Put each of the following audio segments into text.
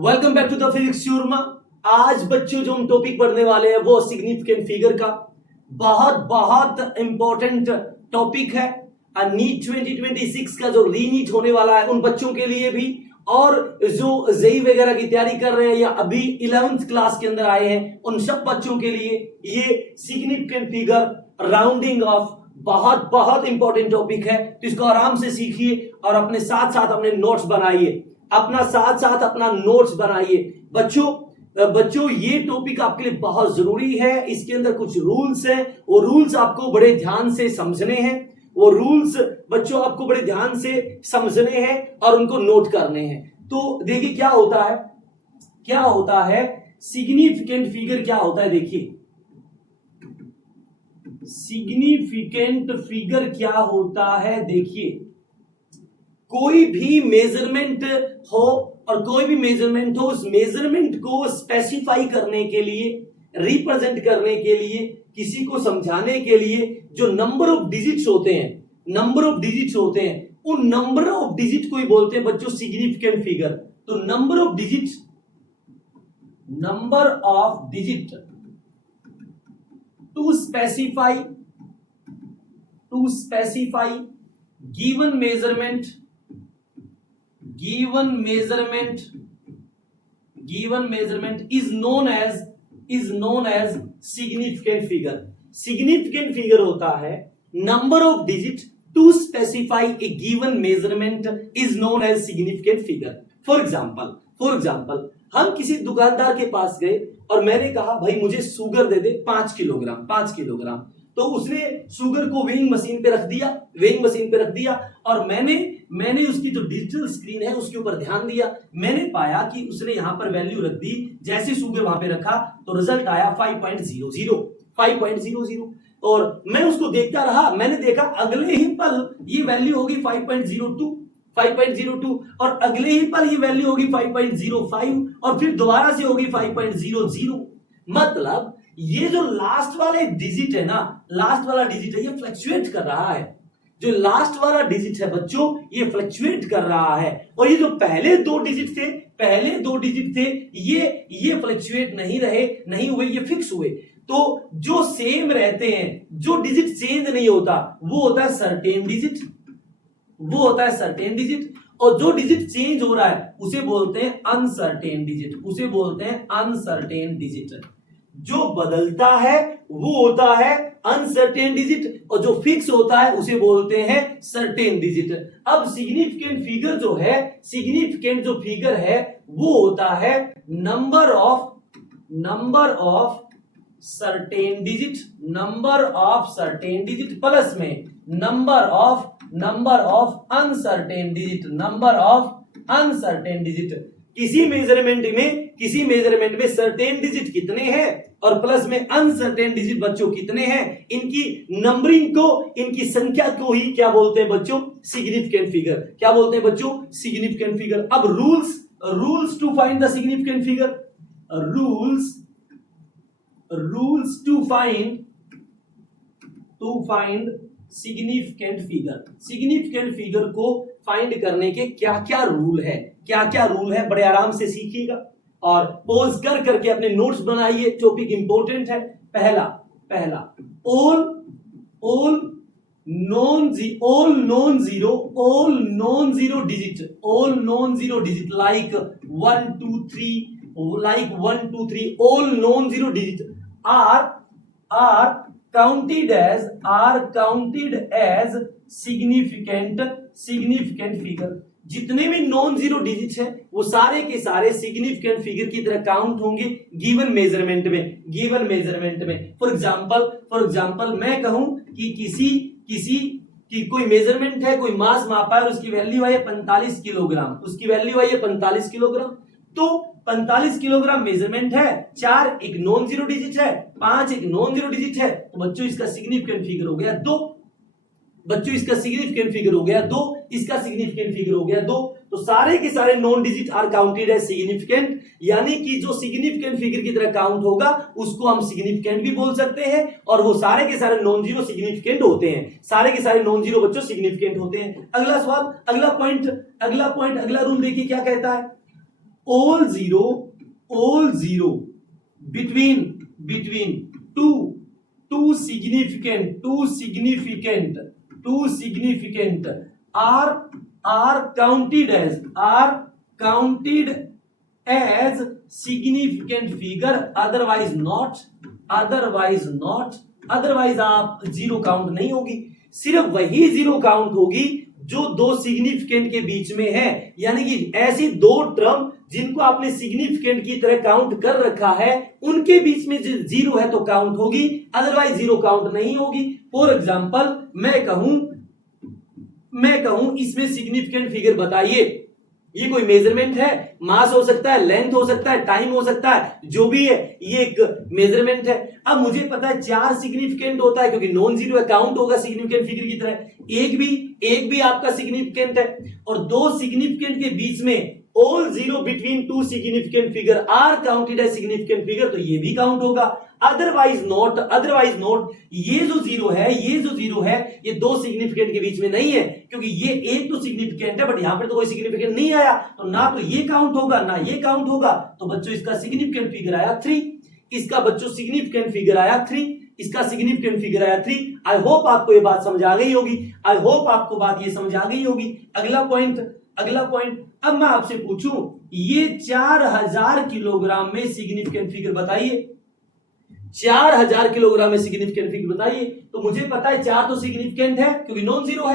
Welcome back to the physics शूरमा। आज बच्चों जो हम टॉपिक पढ़ने वाले हैं वो सिग्निफिकेंट फिगर का बहुत बहुत इंपॉर्टेंट टॉपिक है। नीट 2026 का जो रीनीट होने वाला है उन बच्चों के लिए भी, और जो जेई वगैरह की तैयारी कर रहे हैं या अभी 11th क्लास के अंदर आए हैं उन सब बच्चों के लिए ये सिग्निफिकेंट फिगर राउंडिंग ऑफ बहुत बहुत इंपॉर्टेंट टॉपिक है। तो इसको आराम से सीखिए और अपने साथ साथ अपने नोट्स बनाइए, अपना नोट्स बनाइए। बच्चों ये टॉपिक आपके लिए बहुत जरूरी है। इसके अंदर कुछ रूल्स हैं, वो रूल्स आपको बड़े ध्यान से समझने हैं। वो रूल्स बच्चों आपको बड़े ध्यान से समझने हैं और उनको नोट करने हैं। तो देखिए क्या होता है सिग्निफिकेंट फिगर क्या होता है। देखिए सिग्निफिकेंट फिगर क्या होता है। देखिए कोई भी मेजरमेंट हो और कोई भी मेजरमेंट हो, उस मेजरमेंट को स्पेसिफाई करने के लिए, रिप्रेजेंट करने के लिए, किसी को समझाने के लिए जो नंबर ऑफ डिजिट्स होते हैं उन नंबर ऑफ डिजिट को ही बोलते हैं बच्चों सिग्निफिकेंट फिगर। तो number of digit to specify given measurement is known as significant figure। significant figure होता है number of digit to specify a given measurement is known as significant figure। for example हम किसी दुकानदार के पास गए और मैंने कहा भाई मुझे शुगर दे दे 5 किलोग्राम। तो उसने शुगर को वेइंग मशीन पे रख दिया और मैंने उसकी जो डिजिटल स्क्रीन है उसके ऊपर ध्यान दिया। मैंने पाया कि उसने यहां पर वैल्यू रख दी। जैसे शुगर वहां पे रखा तो रिजल्ट आया 5.00 और मैं उसको देखता रहा। मैंने देखा अगले ही पल ये वैल्यू होगी 5.02 और अगले ही पल ये वैल्यू होगी 5.05 और फिर दोबारा से होगी 5.00। मतलब ये जो लास्ट वाला डिजिट है ये फ्लक्चुएट कर रहा है। जो लास्ट वाला डिजिट है बच्चों ये फ्लक्चुएट कर रहा है। और ये जो पहले दो डिजिट थे ये फ्लक्चुएट नहीं हुए, ये फिक्स हुए। तो जो सेम रहते हैं, जो डिजिट चेंज नहीं होता वो होता है सर्टेन डिजिट। और जो डिजिट चेंज हो रहा है उसे बोलते हैं अनसर्टेन डिजिट। जो बदलता है वो होता है अनसर्टेन डिजिट और जो फिक्स होता है उसे बोलते हैं सर्टेन डिजिट। अब सिग्निफिकेंट फिगर है वो होता है number of certain digit plus में नंबर ऑफ अनसर्टेन डिजिट। किसी मेजरमेंट में सर्टेन डिजिट कितने हैं और प्लस में अनसर्टेन डिजिट बच्चों कितने हैं, इनकी नंबरिंग को, इनकी संख्या को ही क्या बोलते हैं बच्चों सिग्निफिकेंट फिगर। अब rules to find the significant figure. Rules to find significant figure को फाइंड करने के क्या क्या रूल है बड़े आराम से सीखिएगा और पॉज करके अपने नोट्स बनाइए। टॉपिक इंपॉर्टेंट है। पहला all non zero digit like 1 2 3 all non zero digit are counted as significant figure। जितने भी नॉन जीरो डिजिट है वो सारे के सारे सिग्निफिकेंट फिगर की तरह काउंट होंगे गिवन मेजरमेंट में। फॉर एग्जांपल मैं कहूं कि किसी की कोई मेजरमेंट है, कोई मास मापा है और उसकी वैल्यू है 45 किलोग्राम। तो 45 किलोग्राम मेजरमेंट है, 4 एक नॉन जीरो डिजिट है, 5 एक नॉन जीरो डिजिट है। तो बच्चों इसका सिग्निफिकेंट फिगर हो गया 2। इसका सिग्निफिकेंट फिगर हो गया 2। तो सारे के सारे non digit are counted as significant, यानी कि जो सिग्निफिकेंट फिगर की तरह काउंट होगा उसको हम सिग्निफिकेंट भी बोल सकते हैं। और वो सारे के सारे नॉन जीरो सिग्निफिकेंट होते हैं। बच्चों सिग्निफिकेंट होते हैं। अगला सवाल, अगला पॉइंट, अगला रूल देखिए क्या कहता है। all zero between two significant are counted as significant figure, otherwise आप जीरो काउंट नहीं होगी। सिर्फ वही जीरो काउंट होगी जो दो सिग्निफिकेंट के बीच में है, यानी कि ऐसी दो टर्म जिनको आपने सिग्निफिकेंट की तरह काउंट कर रखा है उनके बीच में जो जीरो है तो काउंट होगी, अदरवाइज जीरो काउंट नहीं होगी। फॉर एग्जाम्पल मैं कहूं इसमें सिग्निफिकेंट फिगर बताइए। ये कोई मेजरमेंट है, मास हो सकता है, लेंथ हो सकता है, टाइम हो सकता है, जो भी है ये एक मेजरमेंट है। अब मुझे पता है 4 सिग्निफिकेंट होता है क्योंकि नॉन जीरो है, काउंट होगा सिग्निफिकेंट फिगर की तरह। एक भी आपका सिग्निफिकेंट है और दो सिग्निफिकेंट के बीच में all zero between two significant figure are counted as significant figure, तो ये भी काउंट होगा। अदरवाइज नॉट ये जो जीरो है ये दो सिग्निफिकेंट के बीच में नहीं है, क्योंकि ये एक तो सिग्निफिकेंट है बट यहां पर तो कोई सिग्निफिकेंट नहीं आया, तो ना तो ये काउंट होगा ना ये काउंट होगा। तो बच्चों इसका सिग्निफिकेंट फिगर आया 3, इसका बच्चों सिग्निफिकेंट फिगर आया 3, इसका सिग्निफिकेंट फिगर आया 3। आई होप आपको ये बात समझ आ गई होगी। अगला पॉइंट अब मैं आपसे पूछूं, ये 4000 किलोग्राम में सिग्निफिकेंट फिगर बताइए। 4000 किलोग्राम में सिग्निफिकेंट फिगर बताइए। तो मुझे पता है 4 तो सिग्निफिकेंट है क्योंकि नॉन जीरो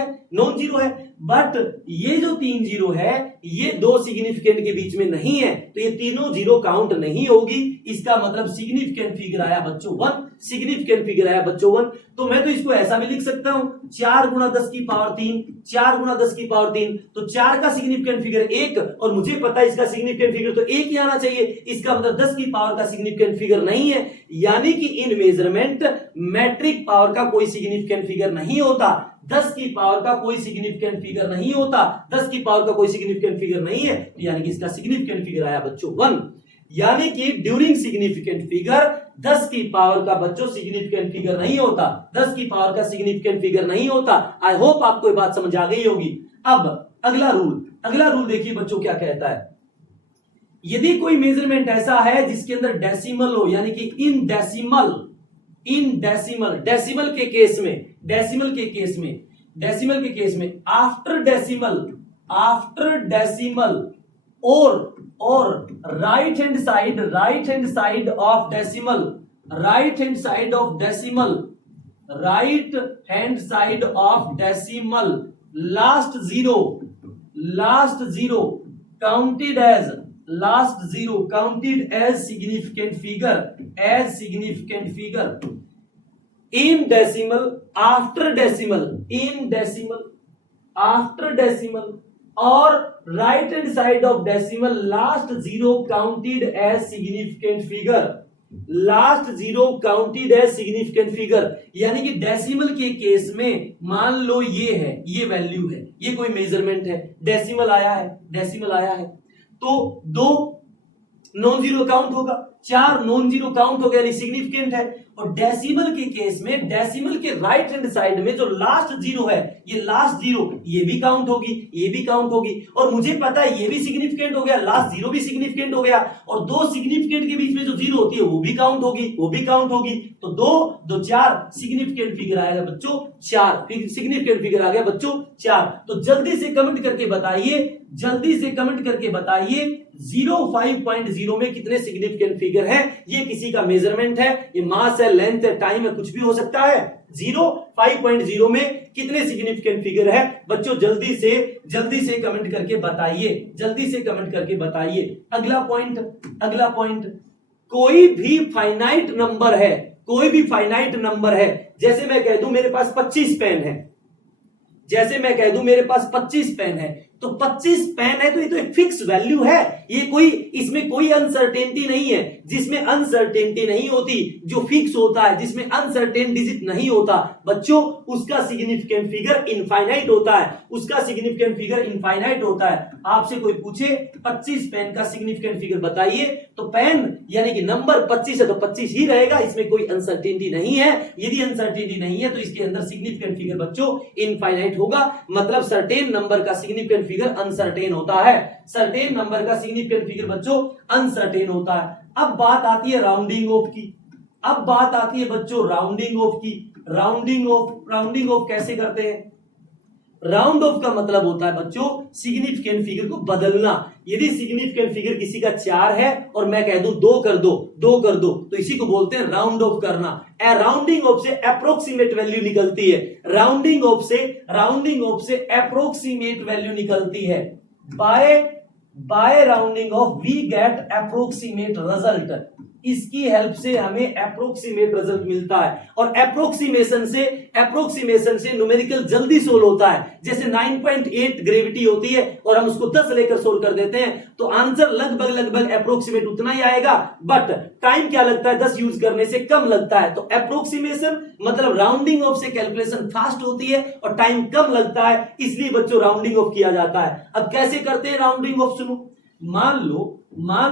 है, बट ये जो 3 जीरो है ये दो सिग्निफिकेंट के बीच में नहीं है, तो ये तीनों जीरो काउंट नहीं होगी। इसका मतलब सिग्निफिकेंट फिगर आया बच्चों 1। तो मैं तो इसको ऐसा भी लिख सकता हूं 4 गुणा 10 की पावर 3, तो 4 का सिग्निफिकेंट फिगर 1 और मुझे पता है इसका सिग्निफिकेंट फिगर तो 1 ही आना चाहिए। इसका मतलब 10 की पावर का सिग्निफिकेंट फिगर नहीं है, यानी कि इन मेजरमेंट मैट्रिक पावर का कोई सिग्निफिकेंट फिगर नहीं होता। 10 की पावर का कोई सिग्निफिकेंट फिगर नहीं होता, 10 की पावर का कोई सिग्निफिकेंट फिगर नहीं है, यानी कि इसका सिग्निफिकेंट फिगर आया बच्चों 1। यानी कि ड्यूरिंग सिग्निफिकेंट फिगर 10 की पावर का बच्चों सिग्निफिकेंट फिगर नहीं होता, 10 की पावर का सिग्निफिकेंट फिगर नहीं होता। आई होप आपको ये बात समझ आ गई होगी। अब अगला रूल देखिए बच्चों क्या कहता है। यदि कोई मेजरमेंट ऐसा है जिसके अंदर डेसिमल हो, यानी कि इन डेसिमल के केस में आफ्टर डेसिमल और right hand side of decimal last zero counted as significant figure in decimal after decimal or right hand side of decimal last zero counted as significant figure। यानी कि decimal के case में मान लो ये value है, ये कोई मेजरमेंट है, डेसिमल आया है तो 2 नॉन जीरो काउंट होगा, 4 नॉन जीरो काउंट हो गया यानी सिग्निफिकेंट है। और डेसिमल के केस में डेसिमल के राइट हैंड साइड में जो लास्ट जीरो है ये लास्ट जीरो ये भी काउंट होगी और मुझे पता है ये भी सिग्निफिकेंट हो गया, लास्ट जीरो भी सिग्निफिकेंट हो गया और दो सिग्निफिकेंट के बीच में जो जीरो होती है वो भी काउंट होगी। तो 2 4 सिग्निफिकेंट फिगर आएगा बच्चों 4, सिग्निफिकेंट फिगर आ गया बच्चों 4। तो जल्दी से कमेंट करके बताइए 05.0 में कितने सिग्निफिकेंट फिगर है। ये किसी का मेजरमेंट है, ये मास है, लेंथ है, टाइम है, कुछ भी हो सकता है। 05.0 में कितने सिग्निफिकेंट फिगर है बच्चों, जल्दी से कमेंट करके बताइए। अगला पॉइंट कोई भी फाइनाइट नंबर है, जैसे मैं कह दूं मेरे पास 25 पेन है, तो 25 पेन है तो ये तो एक फिक्स वैल्यू है, इसमें कोई अनसर्टेनिटी नहीं है। जिसमें अनसर्टेनिटी नहीं होती, जो फिक्स होता है, जिसमें अनसर्टेन डिजिट नहीं होता बच्चों, उसका सिग्निफिकेंट फिगर इनफाइनाइट होता है। आपसे कोई पूछे 25 पेन का सिग्निफिकेंट फिगर बताइए, तो पेन यानी कि नंबर 25 है तो 25 ही रहेगा, इसमें कोई अनसर्टेनिटी नहीं है। यदि अनसर्टेनिटी नहीं है तो इसके अंदर सिग्निफिकेंट फिगर बच्चों इनफाइनाइट होगा, मतलब सर्टेन नंबर का सिग्निफिकेंट सिग्निफिकेंट फिगर अनसर्टेन होता है। सर्टेन नंबर का सिग्निफिकेंट फिगर बच्चों अनसर्टेन होता है। अब बात आती है राउंडिंग ऑफ की। अब बात आती है बच्चों राउंडिंग ऑफ की। राउंडिंग ऑफ कैसे करते हैं? राउंड ऑफ का मतलब होता है बच्चों सिग्निफिकेंट फिगर को बदलना। यदि सिग्निफिकेंट फिगर किसी का 4 है और मैं कह दूं 2 कर दो, 2 कर दो, तो इसी को बोलते हैं राउंड ऑफ करना। राउंडिंग ऑफ से अप्रोक्सीमेट वैल्यू निकलती है। राउंडिंग ऑफ से अप्रोक्सीमेट वैल्यू निकलती है। By rounding off we get approximate result. इसकी हेल्प से हमें अप्रोक्सीमेट रिजल्ट मिलता है और अप्रोक्सीमेशन से न्यूमेरिकल जल्दी सोल्व होता है। जैसे 9.8 ग्रेविटी होती है और हम उसको 10 लेकर सोल्व कर देते हैं तो आंसर लगभग अप्रोक्सीमेट उतना ही आएगा, बट टाइम क्या लगता है 10 यूज करने से कम लगता है। तो अप्रोक्सीमेशन मतलब राउंडिंग ऑफ से कैलकुलेशन फास्ट होती है और टाइम कम लगता है, इसलिए बच्चों राउंडिंग ऑफ किया जाता है। अब कैसे करते हैं राउंडिंग ऑफ? सुनो, मान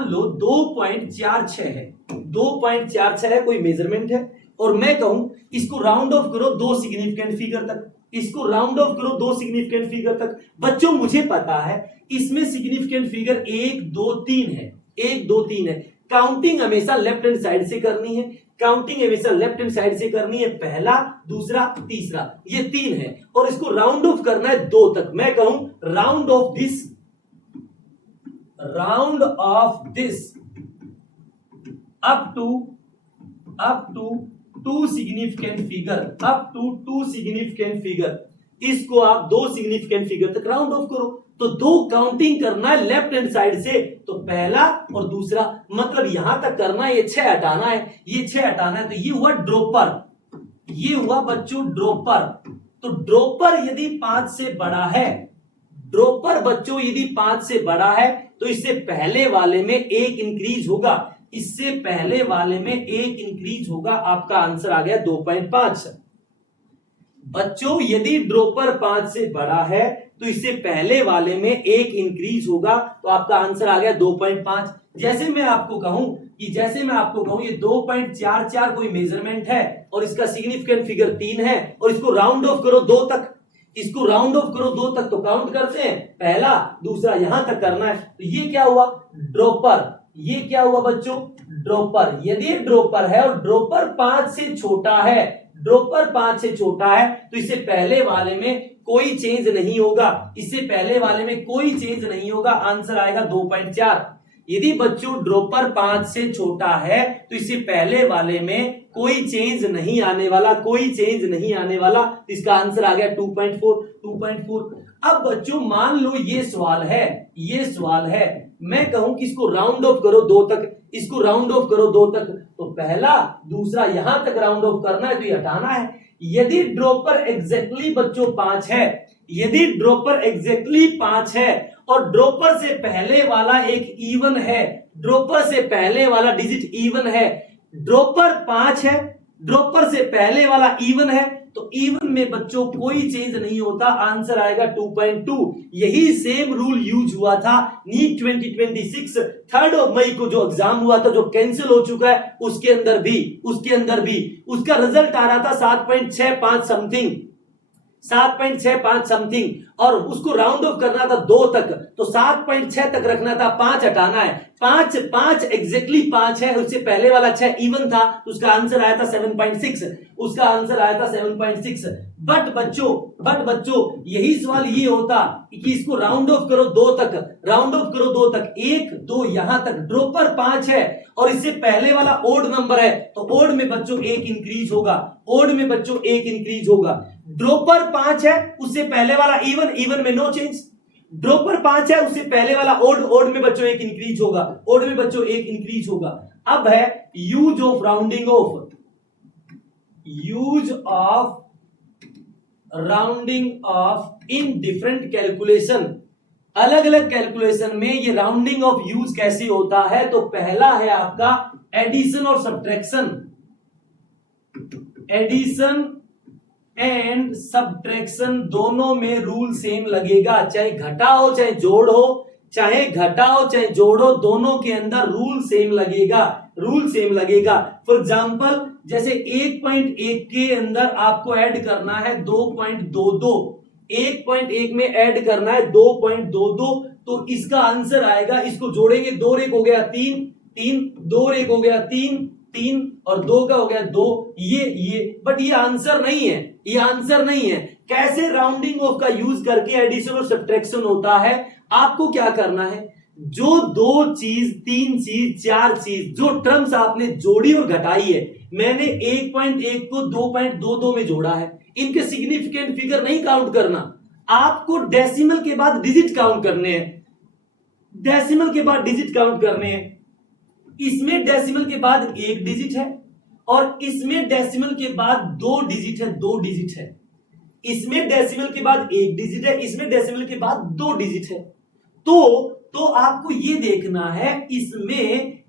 लो 2.46 है, 2.46 है कोई मेजरमेंट है और मैं कहूं इसको राउंड ऑफ करो 2 सिग्निफिकेंट फिगर तक। इसको राउंड ऑफ करो 2 सिग्निफिकेंट फिगर तक। बच्चों मुझे पता है इसमें सिग्निफिकेंट फिगर 1 2 3 है, 1 2 3 है। काउंटिंग हमेशा लेफ्ट हैंड साइड से करनी है, काउंटिंग हमेशा लेफ्ट हैंड साइड से करनी है। पहला, दूसरा, तीसरा, ये 3 है और इसको राउंड ऑफ करना है 2 तक। मैं कहूं round of this up to 2 significant figure, इसको आप 2 सिग्निफिकेंट फिगर तक राउंड ऑफ करो। तो 2 काउंटिंग करना है लेफ्ट हैंड साइड से, तो पहला और दूसरा, मतलब यहां तक करना है, ये 6 हटाना है, ये 6 हटाना है, तो ये हुआ ड्रॉपर, ये हुआ बच्चों ड्रॉपर। तो ड्रॉपर यदि 5 से बड़ा है, ड्रॉपर बच्चों यदि 5 से बड़ा है तो इससे पहले वाले में 1 इंक्रीज होगा, इससे पहले वाले में 1 इंक्रीज होगा। आपका आंसर आ गया 2.5। बच्चों यदि ड्रॉपर 5 से बड़ा है तो इससे पहले वाले में 1 इंक्रीज होगा, तो आपका आंसर आ गया 2.5। जैसे मैं आपको कहूं ये 2.44 कोई मेजरमेंट है और इसका सिग्निफिकेंट फिगर 3 है और इसको राउंड ऑफ करो 2 तक, इसको राउंड ऑफ करो 2 तक, तो काउंट करते हैं, पहला, दूसरा, यहां तक करना है। तो ये क्या हुआ? ड्रॉपर। ये क्या हुआ बच्चों? ड्रॉपर। यदि ड्रॉपर है और ड्रॉपर 5 से छोटा है, ड्रॉपर 5 से छोटा है, तो इससे पहले वाले में कोई चेंज नहीं होगा, इससे पहले वाले में कोई चेंज नहीं होगा, आंसर आएगा 2.4। यदि बच्चों ड्रॉपर 5 से छोटा है तो इससे पहले वाले में कोई चेंज नहीं आने वाला, कोई चेंज नहीं आने वाला, इसका आंसर आ गया 2.4। अब बच्चों मान लो ये सवाल है, मैं कहूं कि इसको राउंड ऑफ करो 2 तक, इसको राउंड ऑफ करो 2 तक, तो पहला, दूसरा, यहां तक राउंड ऑफ करना है, तो ये हटाना है। यदि ड्रॉपर एग्जैक्टली बच्चों 5 है, यदि ड्रॉपर एग्जैक्टली 5 है और ड्रॉपर से पहले वाला एक इवन है, ड्रॉपर से पहले वाला डिजिट इवन है, ड्रॉपर 5 है, ड्रॉपर से पहले वाला इवन है, तो इवन में बच्चों कोई चेंज नहीं होता, आंसर आएगा 2.2। यही सेम रूल यूज हुआ था नीट 2026 3 मई को जो एग्जाम हुआ था, जो कैंसिल हो चुका है, उसके अंदर भी उसका रिजल्ट आ रहा था 7.65 समथिंग और उसको राउंड ऑफ करना था 2 तक, तो 7.6 तक रखना था, 5 हटाना है। 5 एग्जैक्टली 5 है, उससे पहले वाला 6 इवन था, तो उसका आंसर आया था 7.6, उसका आंसर आया था 7.6। बट बच्चों यही सवाल ये होता कि इसको राउंड ऑफ करो 2 तक, राउंड ऑफ करो 2 तक, 1 2 यहां तक, ड्रॉपर 5 है और इससे पहले वाला ओड नंबर है, तो ओड में बच्चों 1 इंक्रीज होगा, ओड में बच्चों 1 इंक्रीज होगा। ड्रॉपर 5 है, उससे पहले वाला इवन में नो चेंज। ड्रॉपर 5 है, उससे पहले वाला ओड में बच्चों 1 इंक्रीज होगा, ओड में बच्चों 1 इंक्रीज होगा। अब है use of rounding off, use of rounding off in different calculation. अलग अलग कैलकुलेशन में ये राउंडिंग ऑफ यूज कैसे होता है? तो पहला है आपका एडिशन और सब्ट्रैक्शन। एडिशन एंड सब्ट्रैक्शन दोनों में रूल सेम लगेगा, चाहे घटा हो चाहे जोड़ हो, चाहे घटा हो चाहे जोड़ हो, दोनों के अंदर रूल सेम लगेगा, रूल सेम लगेगा। फॉर एग्जांपल जैसे 1.1 के अंदर आपको ऐड करना है 2.22, 1.1 में ऐड करना है 2.22, तो इसका आंसर आएगा, इसको जोड़ेंगे, 2 एक हो गया 3, 3 2 एक हो गया 3, 3 और 2 का हो गया 2, ये बट ये आंसर नहीं है, ये आंसर नहीं है। कैसे राउंडिंग ऑफ का यूज करके एडिशन और सब्ट्रैक्शन होता है, आपको क्या करना है, जो 2 चीज 3 चीज 4 चीज जो टर्म्स आपने जोड़ी और घटाई है, मैंने 1.1 को 2.22 में जोड़ा है, इनके सिग्निफिकेंट फिगर नहीं काउंट करना, आपको डेसिमल के बाद डिजिट काउंट करने हैं, डेसिमल के बाद डिजिट काउंट करने हैं। इसमें डेसिमल के बाद 1 डिजिट है और इसमें डेसिमल के बाद 2 डिजिट है, 2 डिजिट है। इसमें डेसिमल के बाद 1 डिजिट है, इसमें डेसिमल के बाद 2 डिजिट है। तो आपको ये देखना है,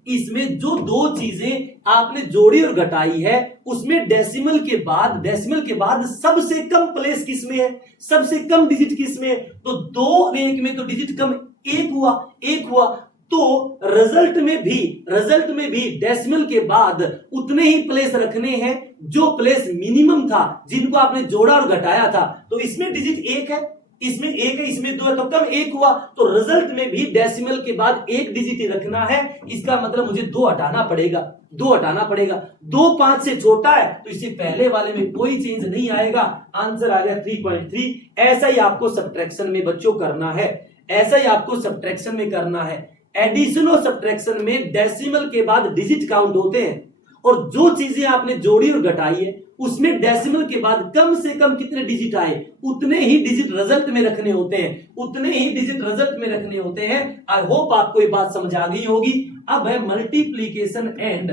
इसमें जो 2 चीजें आपने जोड़ी और घटाई है, उसमें डेसिमल के बाद सबसे कम प्लेस किसमें है, सबसे कम डिजिट किसमें है, तो 2 और 1 में तो डिजिट कम 1 हुआ, तो रिजल्ट में भी डेसिमल के बाद उतने ही प्लेस रखने हैं जो प्लेस मिनिमम था, जिनको आपने जोड़ा और घटाया था। तो इसमें डिजिट 1 है, इसमें 1 है, इसमें 2 है, तो कम 1 हुआ, तो रिजल्ट में भी डेसिमल के बाद 1 डिजिट ही रखना है। इसका मतलब मुझे 2 हटाना पड़ेगा, 2 5 से छोटा है, तो इससे पहले वाले में कोई चेंज नहीं आएगा, आंसर आ गया 3.3। ऐसा ही आपको सब्ट्रैक्शन में बच्चों करना है, ऐसा ही आपको सब्ट्रैक्शन में करना है। एडिशन और सब्ट्रैक्शन में डेसिमल के बाद डिजिट काउंट होते हैं, और जो चीजें आपने जोड़ी और घटाई है, उसमें डेसिमल के बाद कम से कम कितने डिजिट आए, उतने ही डिजिट रिजल्ट में रखने होते हैं, आई होप आपको ये बात समझ आ गई होगी। अब है मल्टीप्लीकेशन एंड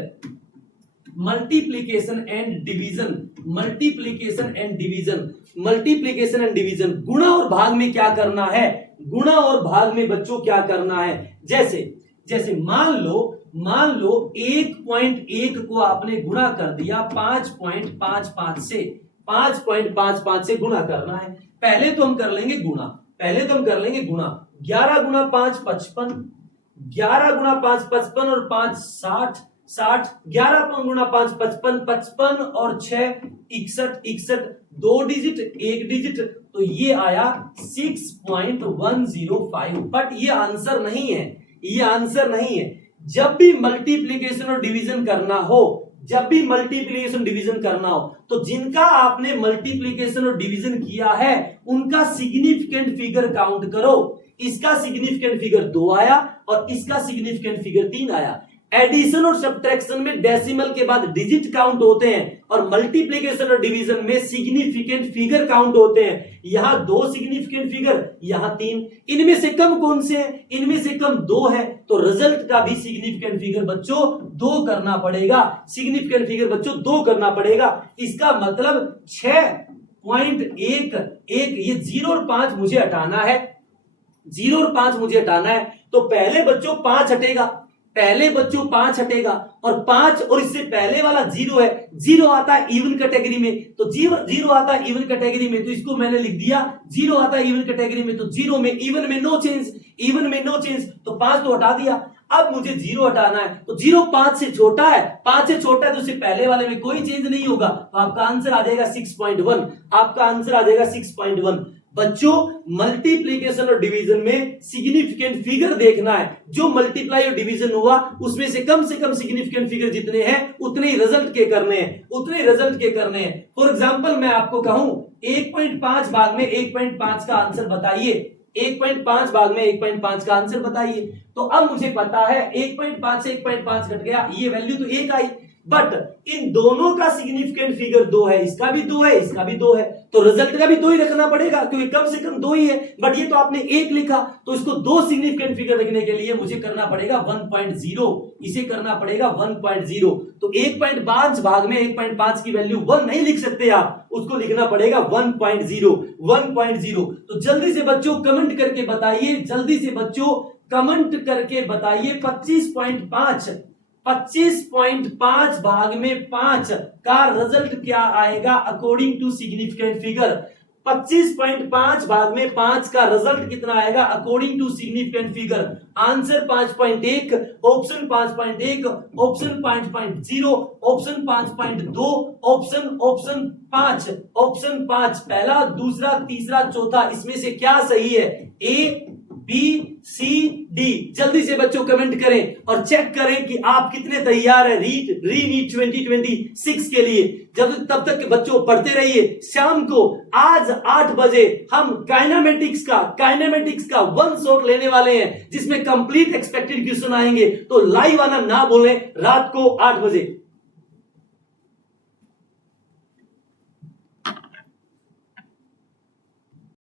डिवीजन। गुणा और भाग में क्या करना है, गुणा और भाग में बच्चों क्या करना है, जैसे मान लो 1.1 को आपने गुणा कर दिया 5.55 से, 5.55 से गुणा करना है। पहले तो हम कर लेंगे गुणा, 11 गुणा 5 55, 11 गुणा 5 55 और 5 60, 11 गुणा 5 55, 55 और 6 61, 2 डिजिट 1 डिजिट, तो ये आया 6.105। बट ये आंसर नहीं है, जब भी मल्टीप्लीकेशन और डिवीजन करना हो, तो जिनका आपने मल्टीप्लीकेशन और डिवीजन किया है, उनका सिग्निफिकेंट फिगर काउंट करो। इसका सिग्निफिकेंट फिगर 2 आया और इसका सिग्निफिकेंट फिगर 3 आया। एडिशन और सब्ट्रैक्शन में डेसिमल के बाद डिजिट काउंट होते हैं, और मल्टीप्लिकेशन और डिवीजन में सिग्निफिकेंट फिगर काउंट होते हैं। यहां 2 सिग्निफिकेंट फिगर, यहां 3, इनमें से कम कौन से हैं, इनमें से कम 2 है, तो रिजल्ट का भी सिग्निफिकेंट फिगर बच्चों 2 करना पड़ेगा, सिग्निफिकेंट फिगर बच्चों 2 करना पड़ेगा। इसका मतलब 6.11, ये 0 और 5 मुझे हटाना है, 0 और 5 मुझे हटाना है, तो पहले बच्चों 5 हटेगा, और 5 और इससे पहले वाला 0 है, 0 आता है इवन कैटेगरी में, तो 0 आता है इवन कैटेगरी में, तो इसको मैंने लिख दिया 0 आता है इवन कैटेगरी में, तो 0 में इवन में नो चेंज, तो 5 तो हटा दिया। अब मुझे 0 हटाना है, तो 0 5 से छोटा है, तो उससे पहले वाले में कोई चेंज नहीं होगा, तो आपका आंसर आ जाएगा 6.1। बच्चों मल्टीप्लीकेशन और डिवीजन में सिग्निफिकेंट फिगर देखना है, जो मल्टीप्लाई और डिवीजन हुआ उसमें से कम सिग्निफिकेंट फिगर जितने हैं उतने ही रिजल्ट के करने हैं, फॉर एग्जांपल मैं आपको कहूं 1.5 भाग में 1.5 का आंसर बताइए, 1.5 भाग में 1.5 का आंसर बताइए। तो अब मुझे पता है 1.5 से 1.5 घट गया, ये वैल्यू तो 1 आई, बट इन दोनों का सिग्निफिकेंट फिगर 2 है, इसका भी 2 है, इसका भी 2 है, तो रिजल्ट का भी 2 ही रखना पड़ेगा, क्योंकि कम से कम 2 ही है। बट ये तो आपने 1 लिखा, तो इसको 2 सिग्निफिकेंट फिगर रखने के लिए मुझे करना पड़ेगा 1.0, इसे करना पड़ेगा 1.0। तो 1.5 भाग में 1.5 की वैल्यू 1 नहीं लिख सकते आप, उसको लिखना पड़ेगा 1.0। तो जल्दी से बच्चों कमेंट करके बताइए 25.5 भाग में 5 का रिजल्ट क्या आएगा अकॉर्डिंग टू सिग्निफिकेंट फिगर। 25.5 भाग में 5 का रिजल्ट कितना आएगा according to significant figure? Answer 5.1, option 5.1, option 5.0, option 5.2, option 5, option 5 पहला, दूसरा, तीसरा, चौथा, इसमें से क्या सही है? ए, बी, सी, डी। जल्दी से बच्चों कमेंट करें और चेक करें कि आप कितने तैयार हैं रीनीट 2026 के लिए। तब तक बच्चों पढ़ते रहिए। शाम को आज 8 बजे हम काइनेमेटिक्स का वन शॉट लेने वाले हैं जिसमें कंप्लीट एक्सपेक्टेड क्वेश्चन आएंगे, तो लाइव आना ना भूलें रात को 8 बजे।